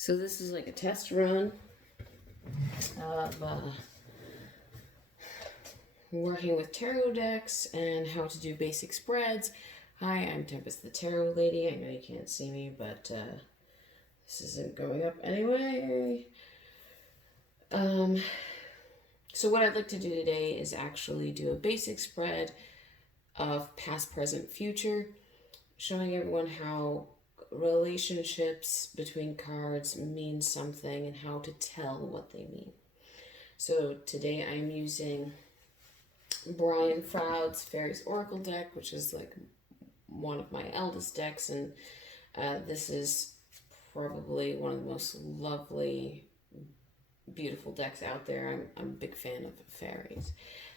So this is like a test run of working with tarot decks and how to do basic spreads. Hi, I'm Tempest the Tarot Lady. I know you can't see me, but this isn't going up anyway. So what I'd like to do today is actually do a basic spread of past, present, future, showing everyone how relationships between cards mean something and how to tell what they mean. So today I'm using Brian Froud's Fairies Oracle deck, which is like one of my eldest decks, and this is probably one of the most lovely, beautiful decks out there. I'm a big fan of fairies.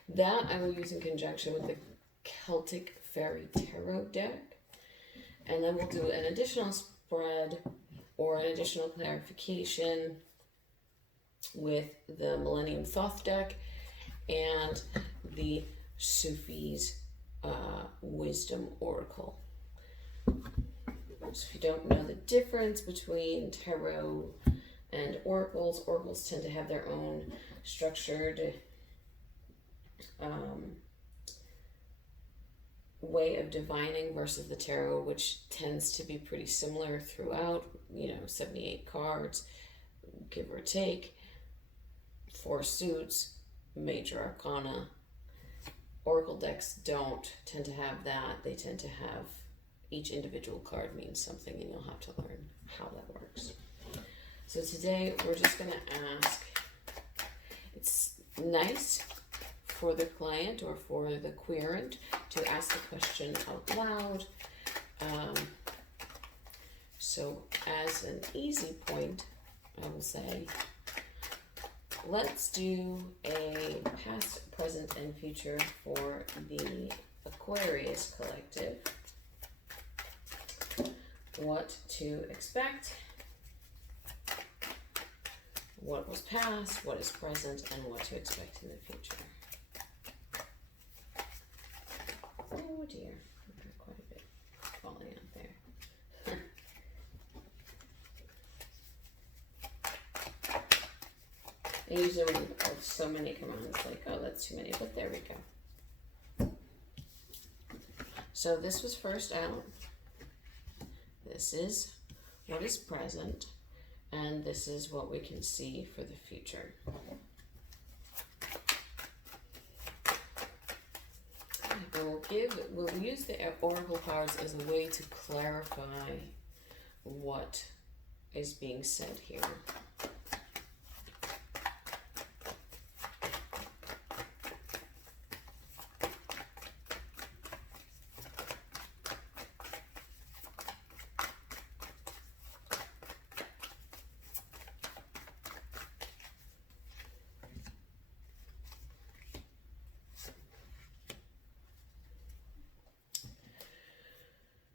That I will use in conjunction with the Celtic Fairy Tarot deck. And then we'll do an additional spread or an additional clarification with the Millennium Sauce deck and the Sufi's Wisdom Oracle. So if you don't know the difference between tarot and oracles, oracles tend to have their own structured way of divining versus the tarot, which tends to be pretty similar throughout, 78 cards, give or take, 4 suits, major arcana. Oracle decks don't tend to have that. They tend to have each individual card means something, and you'll have to learn how that works. So today we're just going to ask, it's nice for the client or for the querent to ask the question out loud. So as an easy point, I will say, let's do a past, present, and future for the Aquarius collective. What to expect, what was past, what is present, and what to expect in the future. Oh dear, I've got quite a bit falling out there. I usually when so many come on, it's like, oh, that's too many, but there we go. So this was first out. This is what is present, and this is what we can see for the future. We'll use the oracle cards as a way to clarify what is being said here.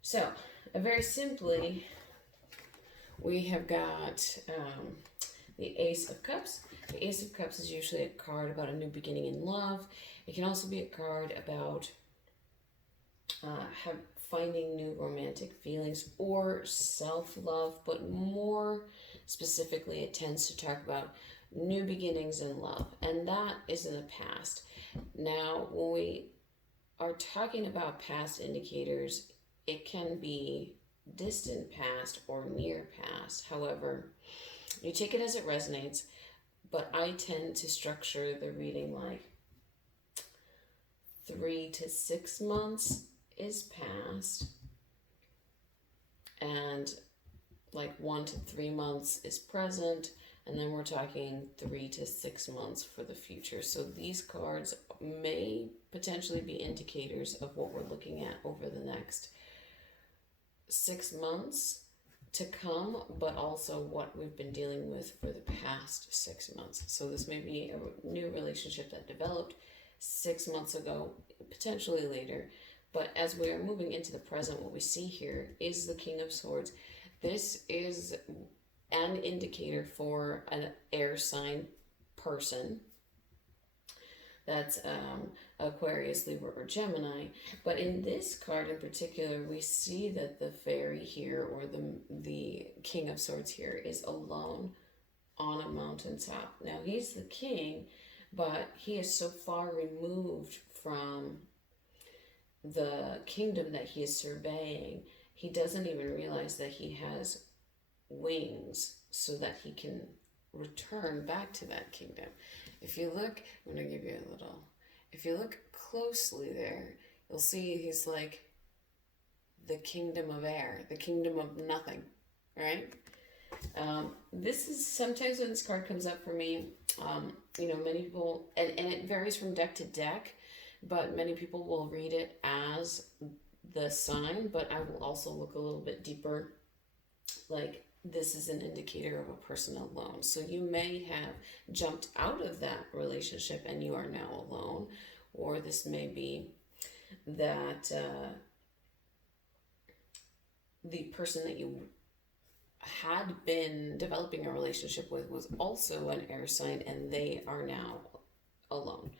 So, very simply, we have got the Ace of Cups. The Ace of Cups is usually a card about a new beginning in love. It can also be a card about finding new romantic feelings or self-love, but more specifically, it tends to talk about new beginnings in love, and that is in the past. Now, when we are talking about past indicators, it can be distant past or near past. However, you take it as it resonates, but I tend to structure the reading like 3 to 6 months is past, and like 1 to 3 months is present, and then we're talking 3 to 6 months for the future. So these cards may potentially be indicators of what we're looking at over the next 6 months to come, but also what we've been dealing with for the past 6 months. So this may be a new relationship that developed 6 months ago, potentially later. But as we are moving into the present, what we see here is the King of Swords. This is an indicator for an air sign person That's Aquarius, Libra, or Gemini. But in this card in particular, we see that the fairy here, or the King of Swords here, is alone on a mountaintop. Now, he's the king, but he is so far removed from the kingdom that he is surveying, he doesn't even realize that he has wings so that he can return back to that kingdom. If you look, I'm going to give you a little, if you look closely there, you'll see he's like the kingdom of air, the kingdom of nothing, right? This is sometimes when this card comes up for me, many people, and it varies from deck to deck, but many people will read it as the sign, but I will also look a little bit deeper, like this is an indicator of a person alone. So you may have jumped out of that relationship and you are now alone, or this may be that the person that you had been developing a relationship with was also an air sign and they are now alone.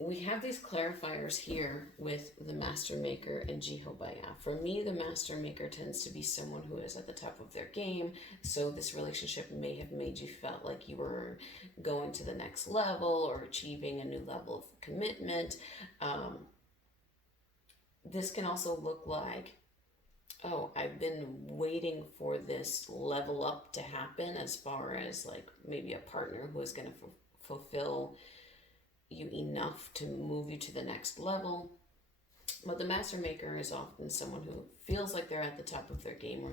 We have these clarifiers here with the Master Maker and Jehovah. For me, the Master Maker tends to be someone who is at the top of their game. So this relationship may have made you felt like you were going to the next level or achieving a new level of commitment. This can also look like, oh, I've been waiting for this level up to happen, as far as like maybe a partner who is going to fulfill you enough to move you to the next level. But the Master Maker is often someone who feels like they're at the top of their game, or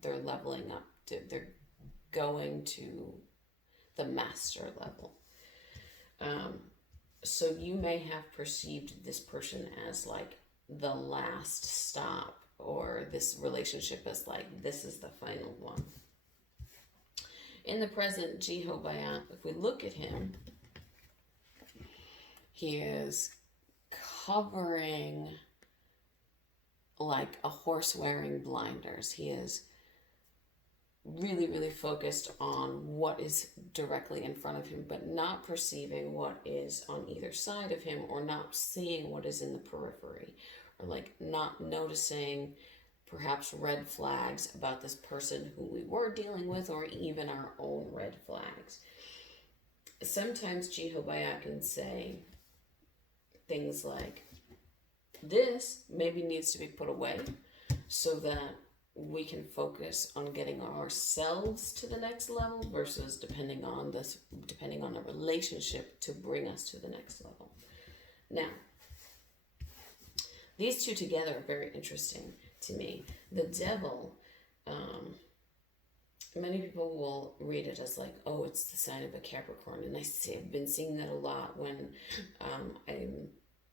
they're leveling up, they're going to the master level. So you may have perceived this person as like the last stop, or this relationship as like, this is the final one. In the present, Jehovah, if we look at him, he is covering like a horse wearing blinders. He is really, really focused on what is directly in front of him, but not perceiving what is on either side of him, or not seeing what is in the periphery, or like not noticing perhaps red flags about this person who we were dealing with, or even our own red flags. Sometimes Jehovah can say things like, this maybe needs to be put away so that we can focus on getting ourselves to the next level, versus depending on a relationship to bring us to the next level. Now, these two together are very interesting to me. The devil, many people will read it as like, oh, it's the sign of a Capricorn. And I've been seeing that a lot when I'm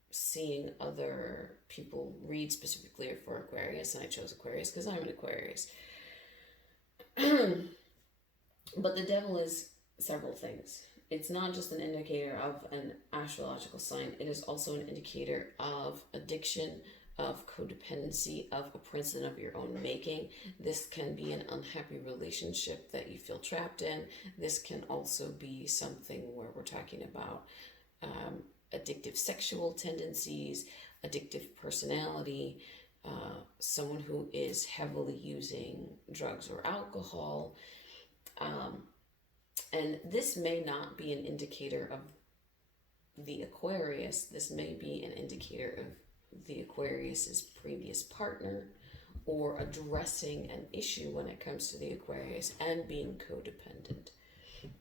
seeing other people read specifically for Aquarius, and I chose Aquarius because I'm an Aquarius. But the devil is several things. It's not just an indicator of an astrological sign. It is also an indicator of addiction, of codependency, of a prison of your own making. This can be an unhappy relationship that you feel trapped in. This can also be something where we're talking about addictive sexual tendencies, addictive personality, someone who is heavily using drugs or alcohol. And this may not be an indicator of the Aquarius. This may be an indicator of the Aquarius's previous partner, or addressing an issue when it comes to the Aquarius and being codependent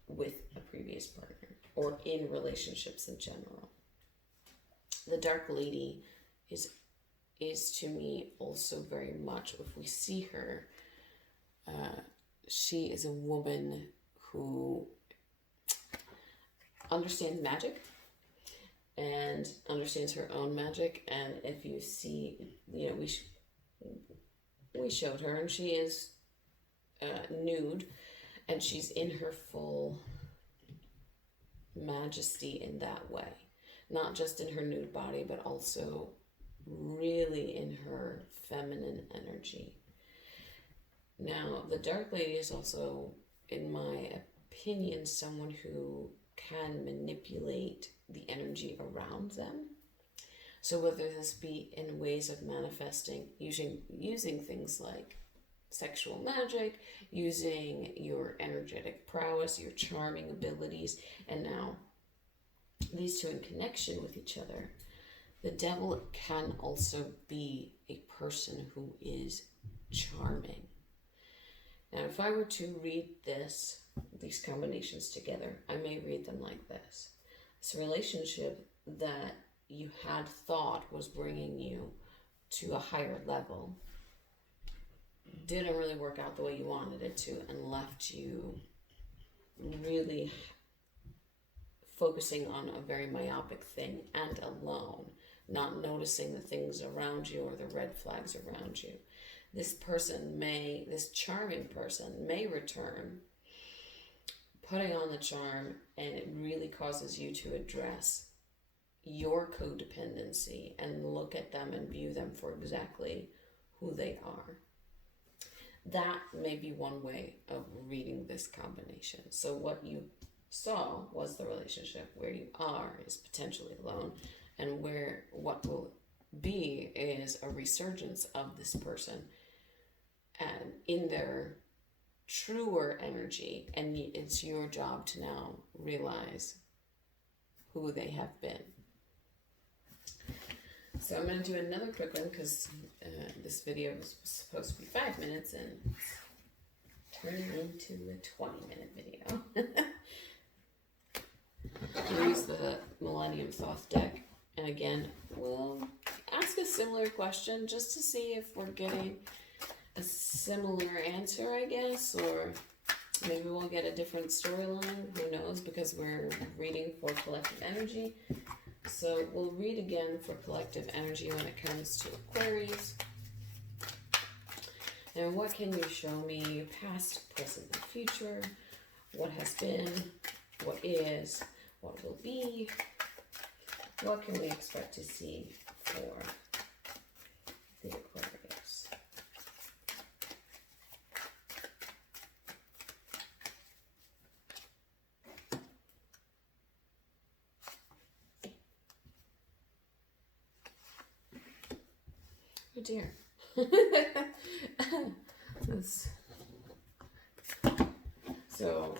with a previous partner, or in relationships in general. The Dark Lady is to me also very much, if we see her, she is a woman who understands magic and understands her own magic. And if you see, we showed her, and she is nude, and she's in her full majesty in that way. Not just in her nude body, but also really in her feminine energy. Now, the Dark Lady is also, in my opinion, someone who can manipulate the energy around them. So whether this be in ways of manifesting, using things like sexual magic, using your energetic prowess, your charming abilities, and now these two in connection with each other, the devil can also be a person who is charming. Now, if I were to read these combinations together, I may read them like this. This relationship that you had thought was bringing you to a higher level didn't really work out the way you wanted it to, and left you really focusing on a very myopic thing and alone, not noticing the things around you or the red flags around you. This charming person may return, putting on the charm, and it really causes you to address your codependency and look at them and view them for exactly who they are. That may be one way of reading this combination. So what you saw was the relationship where you are is potentially alone, and where what will be is a resurgence of this person and in their truer energy, and it's your job to now realize who they have been. So I'm going to do another quick one because this video was supposed to be 5 minutes and it's turning into a 20-minute video. I use the Millennium Sauce deck, and again, we'll ask a similar question just to see if we're getting a similar answer, I guess, or maybe we'll get a different storyline. Who knows? Because we're reading for collective energy. So we'll read again for collective energy when it comes to Aquarius. And what can you show me? Past, present, and future. What has been? What is? What will be? What can we expect to see for the Aquarius? Oh dear. So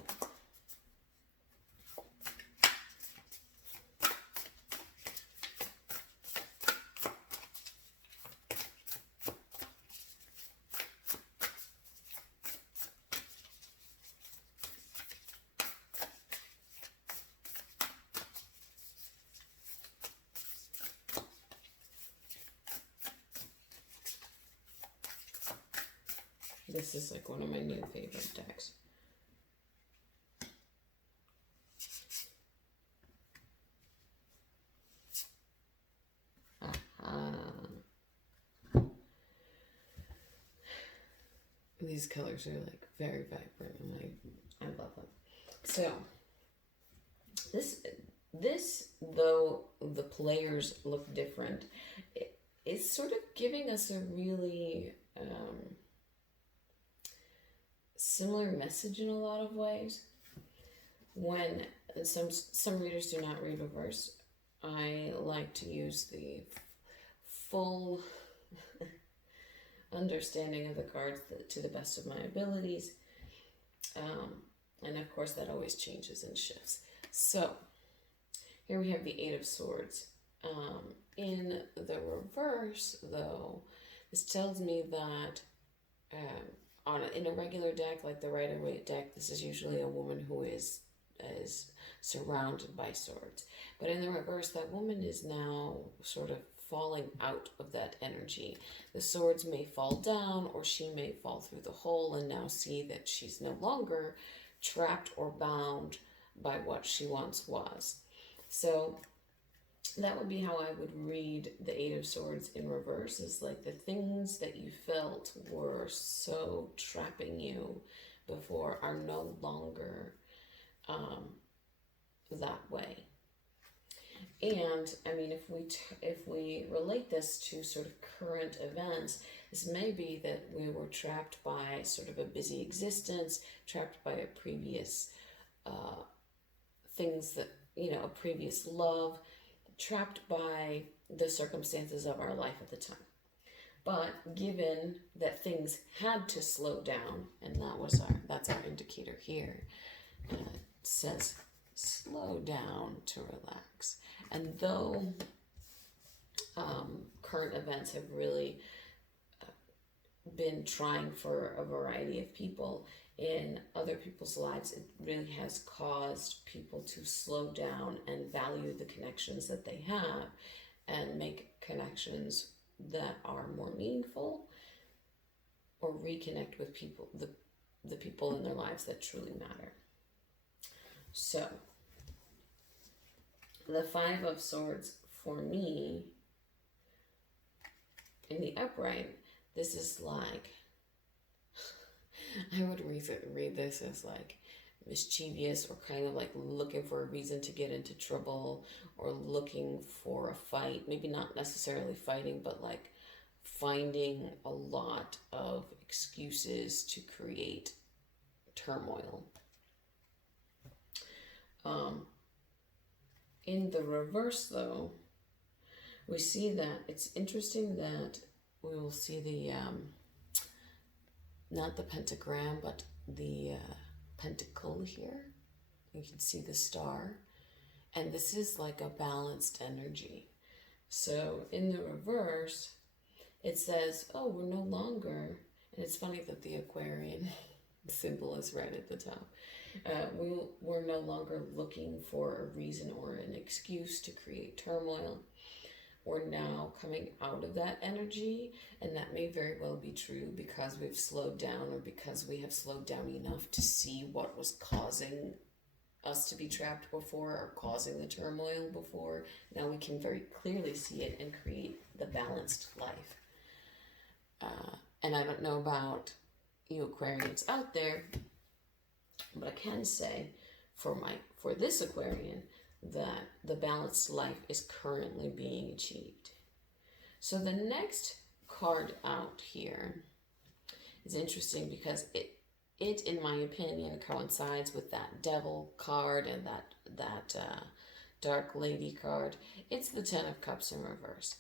this is like one of my new favorite decks. These colors are like very vibrant, and I love them. So this though the players look different, it's sort of giving us a really similar message in a lot of ways. When some readers do not read reverse, I like to use the full understanding of the cards to the best of my abilities, and of course that always changes and shifts. So here we have the Eight of Swords. In the reverse, though, this tells me that in a regular deck, like the Rider-Waite deck, this is usually a woman who is surrounded by swords. But in the reverse, that woman is now sort of falling out of that energy. The swords may fall down, or she may fall through the hole and now see that she's no longer trapped or bound by what she once was. So that would be how I would read the Eight of Swords in reverse, is like the things that you felt were so trapping you before are no longer that way. And I mean, if we relate this to sort of current events, this may be that we were trapped by sort of a busy existence, trapped by a previous things that, a previous love, trapped by the circumstances of our life at the time. But given that things had to slow down, and that's our indicator here, it says slow down to relax. And though current events have really been trying for a variety of people in other people's lives, it really has caused people to slow down and value the connections that they have and make connections that are more meaningful, or reconnect with people, the people in their lives that truly matter. So the Five of Swords for me in the upright, this is like, I would read this as like mischievous, or kind of like looking for a reason to get into trouble, or looking for a fight. Maybe not necessarily fighting, but like finding a lot of excuses to create turmoil. In the reverse, though, we see that it's interesting that we will see the not the pentagram, but the pentacle here. You can see the star, and this is like a balanced energy. So in the reverse, it says, oh, we're no longer, and it's funny that the Aquarian symbol is right at the top. We're no longer looking for a reason or an excuse to create turmoil. We're now coming out of that energy, and that may very well be true because we've slowed down, or because we have slowed down enough to see what was causing us to be trapped before, or causing the turmoil before. Now we can very clearly see it and create the balanced life. And I don't know about you Aquarians out there, but I can say for this Aquarian that the balanced life is currently being achieved. So the next card out here is interesting because it in my opinion coincides with that Devil card and that Dark Lady card. It's the Ten of Cups in reverse.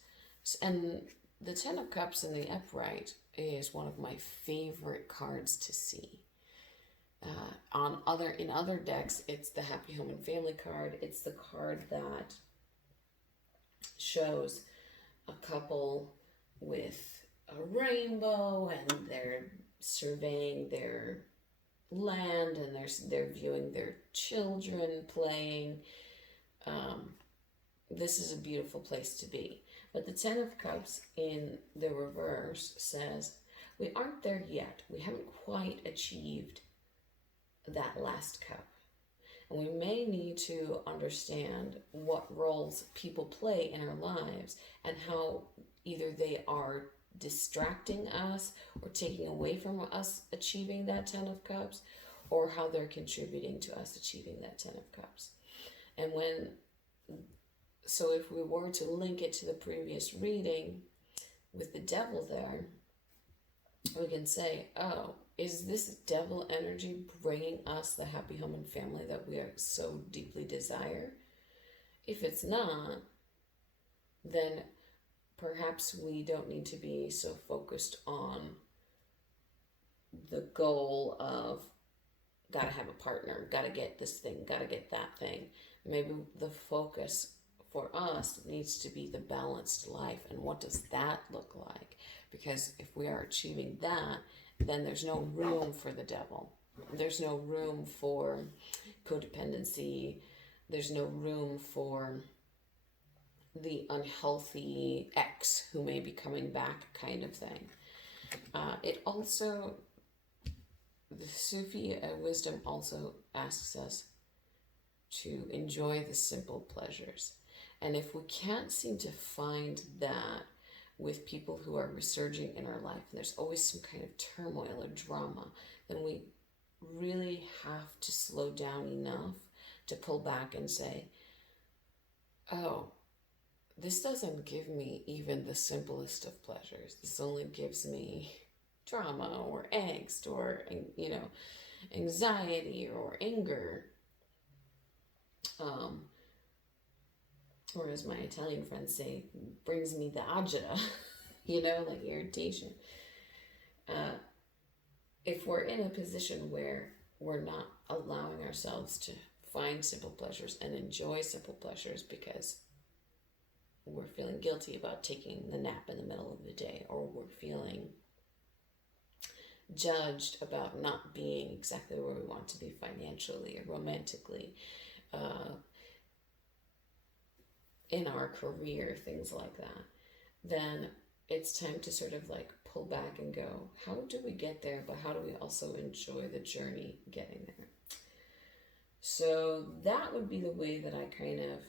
And the Ten of Cups in the upright is one of my favorite cards to see. In other decks, it's the Happy Home and Family card. It's the card that shows a couple with a rainbow, and they're surveying their land, and they're viewing their children playing. This is a beautiful place to be. But the Ten of Cups in the reverse says, we aren't there yet. We haven't quite achieved that last cup. And we may need to understand what roles people play in our lives, and how either they are distracting us or taking away from us achieving that Ten of Cups, or how they're contributing to us achieving that Ten of Cups. And so if we were to link it to the previous reading with the Devil there, we can say, oh, is this Devil energy bringing us the happy home and family that we are so deeply desire? If it's not, then perhaps we don't need to be so focused on the goal of gotta have a partner, gotta get this thing, gotta get that thing. Maybe the focus for us needs to be the balanced life, and what does that look like? Because if we are achieving that, then there's no room for the devil. There's no room for codependency. There's no room for the unhealthy ex who may be coming back kind of thing. It also, the Sufi wisdom also asks us to enjoy the simple pleasures. And if we can't seem to find that with people who are resurging in our life, and there's always some kind of turmoil or drama, then we really have to slow down enough to pull back and say, oh, this doesn't give me even the simplest of pleasures. This only gives me drama or angst or, anxiety or anger. Um, or as my Italian friends say, brings me the agita, like irritation. Uh, if we're in a position where we're not allowing ourselves to find simple pleasures and enjoy simple pleasures because we're feeling guilty about taking the nap in the middle of the day, or we're feeling judged about not being exactly where we want to be financially or romantically, in our career, things like that, then it's time to sort of like pull back and go, how do we get there, but how do we also enjoy the journey getting there? So that would be the way that I kind of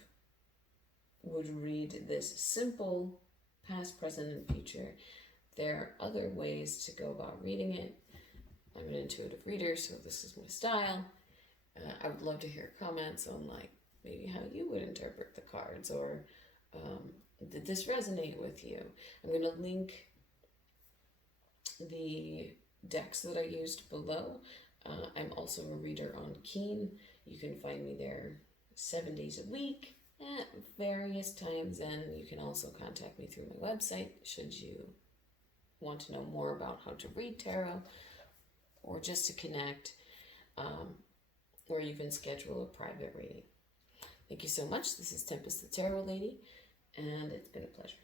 would read this simple past, present, and future. There are other ways to go about reading it. I'm an intuitive reader, so this is my style. I would love to hear comments on like maybe how you would interpret the cards, or did this resonate with you? I'm going to link the decks that I used below. I'm also a reader on Keen. You can find me there 7 days a week at various times, and you can also contact me through my website should you want to know more about how to read tarot, or just to connect, or even schedule a private reading. Thank you so much. This is Tempest the Tarot Lady, and it's been a pleasure.